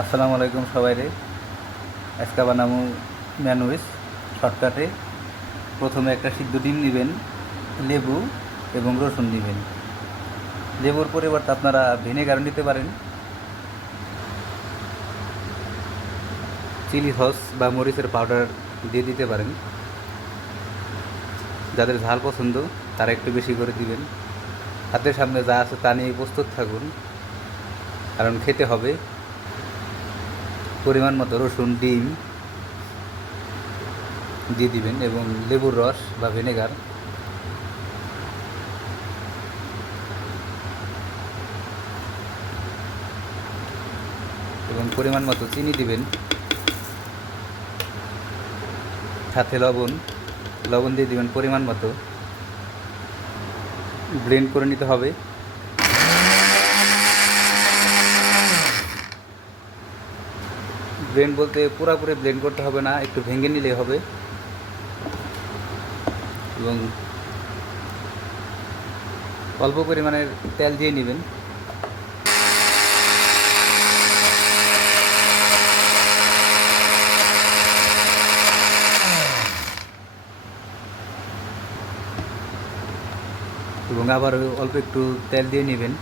আসসালামু আলাইকুম সবাইরে। আজকে বানাবো ম্যানুইস শর্টকাটে। প্রথমে একটা সিদ্ধ ডিম নেবেন, লেবু এবং রসুন নেবেন। লেবুর পরিবর্তে আপনারা ভিনেগার নিতে পারেন, চিলি সস বা মরিচের পাউডার দিয়ে দিতে পারেন। যাদের ঝাল পছন্দ তারা একটু বেশি করে দিবেন। হাতের সামনে যা আছে তা নিয়ে প্রস্তুত থাকুন, কারণ খেতে হবে। পরিমাণ মতো রসুন, ডিম দিয়ে দিবেন এবং লেবুর রস বা ভিনেগার। এবং পরিমাণ মতো চিনি দিবেন, সাথে লবণ দিয়ে দিবেন পরিমাণ মতো। ব্লেন্ড করে নিতে হবে। ব্লেন্ড বলতে পুরোপুরি ব্লেন্ড করতে হবে না, একটু ভেঙে নিলেই হবে। এবং অল্প পরিমাণের তেল দিয়ে নেবেন। এবং আবার অল্প একটু তেল দিয়ে নেবেন।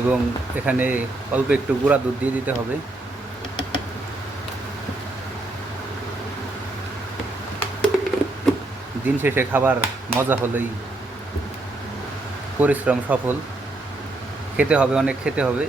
এবং এখানে অল্প একটু গুঁড়া দুধ দিয়ে দিতে হবে। দিন শেষে খাবার মজা হলেই পরিশ্রম সফল। খেতে হবে, অনেক খেতে হবে।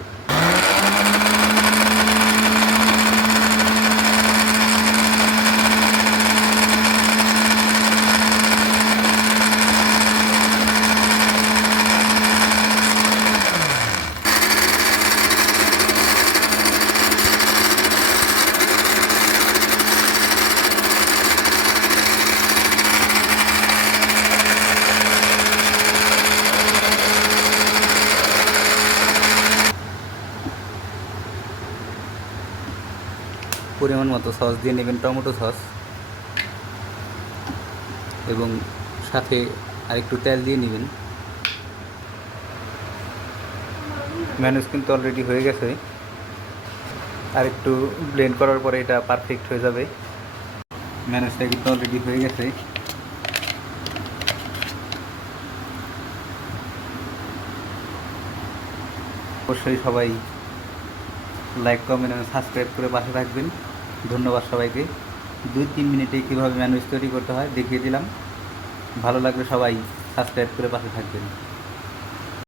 পরিমাণ মতো সস দিয়ে নেবেন, টমেটো সস, এবং সাথে আরেকটু তেল দিয়ে নেবেন। ম্যানুস কিন্তু অলরেডি হয়ে গেছে, আর একটু ব্লেন্ড করার পরে এটা পারফেক্ট হয়ে যাবে। ম্যানুসটা কিন্তু অলরেডি হয়ে গেছে। অবশ্যই সবাই লাইক, কমেন্ট এবং সাবস্ক্রাইব করে পাশে থাকবেন। ধন্যবাদ সবাইকে। 2-3 মিনিটে কীভাবে ম্যানুইস তৈরি করতে হয় দেখিয়ে দিলাম। ভালো লাগলে সবাই সাবস্ক্রাইব করে পাশে থাকবেন।